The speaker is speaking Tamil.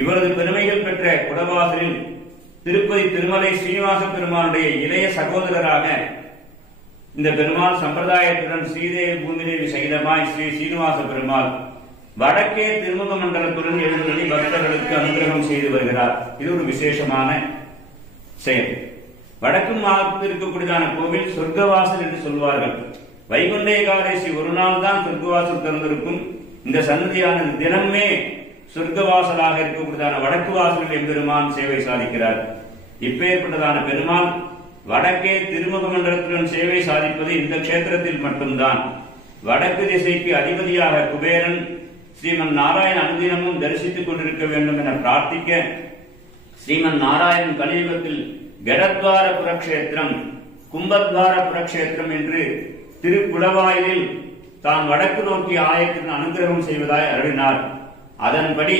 இவரது பெருமைகள் பெற்ற குடவாசலில் திருப்பதி திருமலை ஸ்ரீனிவாச பெருமானுடைய இளைய சகோதரராக இந்த பெருமாள் சம்பிரதாயத்துடன் ஸ்ரீதேவி பூமிதேவி சகிதமாய் ஸ்ரீ சீனிவாச பெருமாள் வடக்கே திருமுக மண்டலத்துடன் எழுந்தருளி பக்தர்களுக்கு அனுகிரகம் செய்து வருகிறார். இது ஒரு விசேஷமான செயல். வடக்கு மாவட்டத்தில் இருக்கக்கூடியதான கோவில் சொர்க்கவாசல் என்று சொல்வார்கள். வைகுண்ட ஏகாதசி ஒரு நாள் தான் சொர்க்கவாசல் திறந்திருக்கும். இந்த சன்னதியானது தினமே சொர்க்கவாசலாக இருக்கக்கூடியதான வடக்கு வாசலில் எம்பெருமான் சேவை சாதிக்கிறார். இப்பேற்பட்டதான பெருமாள் வடக்கே திருமுக மண்டலத்துடன் சேவை சாதிப்பது இந்த கஷேத்திரத்தில் மட்டும்தான். வடக்கு திசைக்கு அதிபதியாக குபேரன் ஸ்ரீமன் நாராயண அனுதினமும் தரிசித்துக் கொண்டிருக்க வேண்டும் என பிரார்த்திக்க ஸ்ரீமன் நாராயணன் கலியுகத்தில் கடத்வார புரக்ஷேத்திரம், கும்பத்வார புரக்ஷேத்திரம் என்று திருக்குடவாயிலில் தான் வடக்கு நோக்கி ஆயத்துடன் அனுகிரகம் செய்வதாய் அருளினார். அதன்படி